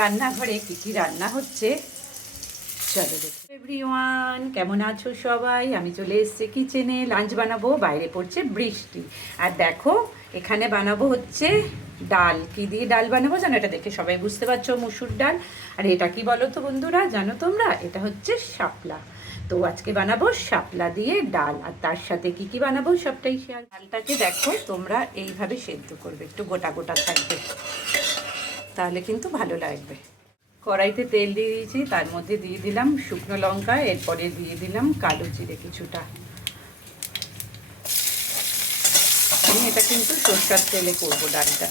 রান্নাঘরে কি কি রান্না হচ্ছে চলো দেখি। এভরিওয়ান, কেমন আছো সবাই? আমি চলে এসেছি কিচেনে। লাঞ্চ বানাবো, বাইরে পড়ছে বৃষ্টি। আর দেখো এখানে বানাবো হচ্ছে ডাল। কি দিয়ে ডাল বানাবো জানো? এটা দেখে সবাই বুঝতে পারছো, মুসুর ডাল। আর এটা কি বলো তো বন্ধুরা, জানো তোমরা? এটা হচ্ছে শাপলা। তো আজকে বানাবো শাপলা দিয়ে ডাল। আর তার সাথে কি কি বানাবো সবটাই শেয়ার। ডালটাকে দেখো তোমরা এইভাবে সেদ্ধ করবে, একটু গোটা গোটা থাকবে, তাহলে কিন্তু ভালো লাগবে। কড়াইতে তেল দিয়ে দিয়েছি, তার মধ্যে দিয়ে দিলাম শুকনো লঙ্কা, এরপরে দিয়ে দিলাম কালো জিরে কিছুটা। আমি এটা কিন্তু সরষের তেলে করবো ডালটা।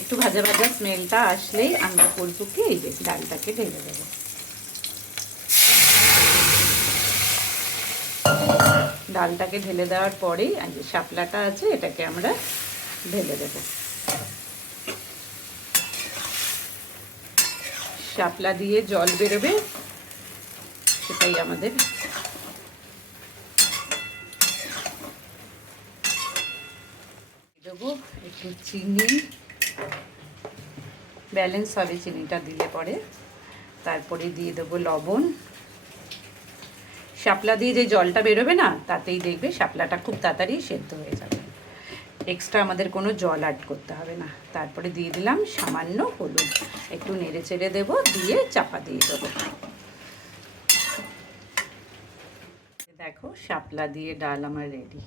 একটু ভাজা ভাজা স্মেলটা আসলেই আমরা করবো কি, এই যে ডালটাকে ঢেলে দেবো। ডালটাকে ঢেলে দেওয়ার পরেই আর যে শাপলাটা আছে এটাকে আমরা ঢেলে দেবো। শাপলা দিয়ে জল বেরোবে, সেটাই আমাদের। দেবো একটু চিনি, ব্যালেন্স হবে চিনিটা দিলে পরে। তারপরে দিয়ে দেবো লবণ। শাপলা দিয়ে যে জলটা বেরোবে না, তাতেই দেখবে শাপলাটা খুব তাড়াতাড়ি সেদ্ধ হয়ে যাবে। এক্সট্রা আমাদের কোনো জল অ্যাড করতে হবে না। তারপরে দিয়ে দিলাম সামান্য হলুদ, একটু নেড়ে চেড়ে দেবো, দিয়ে চাপা দিয়ে দেবো। দেখো শাপলা দিয়ে ডাল আমার রেডি।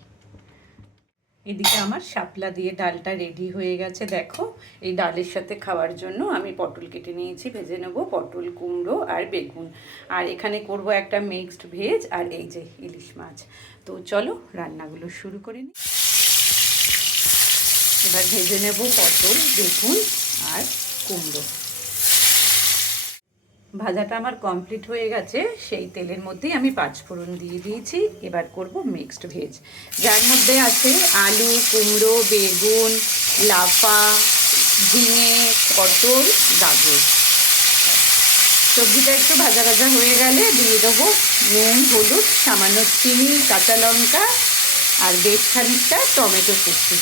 এদিকে আমার শাপলা দিয়ে ডালটা রেডি হয়ে গেছে। দেখো এই ডালের সাথে খাওয়ার জন্য আমি পটল কেটে নিয়েছি, ভেজে নেবো। পটল, কুমড়ো আর বেগুন। আর এখানে করব একটা মিক্সড ভেজ, আর এই যে ইলিশ মাছ। তো চলো রান্নাগুলো শুরু করে নিই। এবার ভেজে নেব পটল, বেগুন আর কুমড়ো। ভাজাটা আমার কমপ্লিট হয়ে গেছে। সেই তেলের মধ্যেই আমি পাঁচফোড়ন দিয়ে দিয়েছি। এবার করব মিক্সড ভেজ, যার মধ্যে আছে আলু, কুমড়ো, বেগুন, লাফা, ঝিঙে, পটল, গাজর। সবজিটা একটু ভাজা ভাজা হয়ে গেলে দিয়ে দেবো নুন, হলুদ, সামান্য চিনি, কাঁচা লঙ্কা আর বেশ খানিকটা টমেটো কুচি।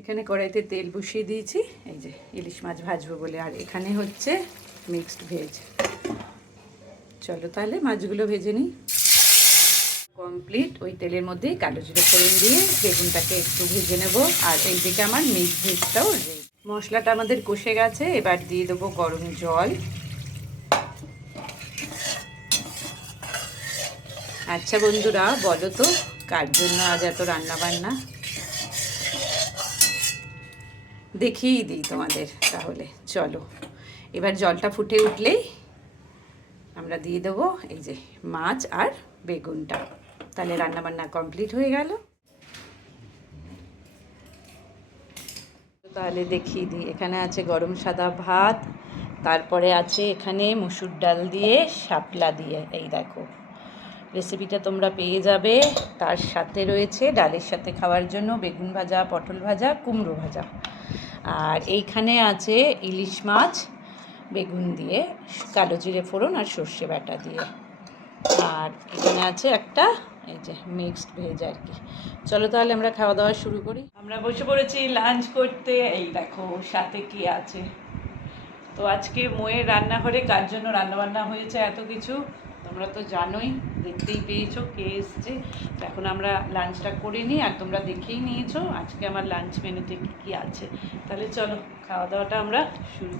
এখানে কড়াইতে তেল বসিয়ে দিয়েছি, এই যে ইলিশ মাছ ভাজবো বলে। আর এখানে হচ্ছে মিক্সড ভেজ। চলো তাহলে মাছগুলো ভেজে নিই। কমপ্লিট। ওই তেলের মধ্যেই কালো জিরে ফোড়ন দিয়ে বেগুনটাকে একটু ভেজে নেব। আর এইদিকে আমার মিক্সড ভেজটাও রেডি। মশলাটা আমাদের কষে গেছে, এবার দিয়ে দেবো গরম জল। আচ্ছা বন্ধুরা, বলো তো কার জন্য আজ এত রান্না বান্না? দেখিয়েই দিই তোমাদের তাহলে। চলো এবার জলটা ফুটে উঠলেই আমরা দিয়ে দেবো এই যে মাছ আর বেগুনটা। তাহলে রান্নাবান্না কমপ্লিট হয়ে গেল। তাহলে দেখিয়ে দিই। এখানে আছে গরম সাদা ভাত, তারপরে আছে এখানে মুসুর ডাল দিয়ে শাপলা দিয়ে। এই দেখো রেসিপিটা তোমরা পেয়ে যাবে। তার সাথে রয়েছে ডালের সাথে খাওয়ার জন্য বেগুন ভাজা, পটল ভাজা, কুমড়ো ভাজা। আর এইখানে আছে ইলিশ মাছ বেগুন দিয়ে, কালো জিরে ফোড়ন আর সর্ষে বাটা দিয়ে। আর এখানে আছে একটা এই যে মিক্সড ভেজ আর কি। চলো তাহলে আমরা খাওয়া দাওয়া শুরু করি। আমরা বসে পড়েছি লাঞ্চ করতে। এই দেখো সাথে কি আছে। তো আজকে মোয়ের রান্নাঘরে কার জন্য রান্নাবান্না হয়েছে এত কিছু তোমরা তো জানোই, দেখতেই পেয়েছো কে এসছে। তো এখন আমরা লাঞ্চটা করে নিই, আর তোমরা দেখেই নিয়েছো আজকে আমার লাঞ্চ মেনুতে কী কী আছে। তাহলে চলো খাওয়া দাওয়াটা আমরা শুরু।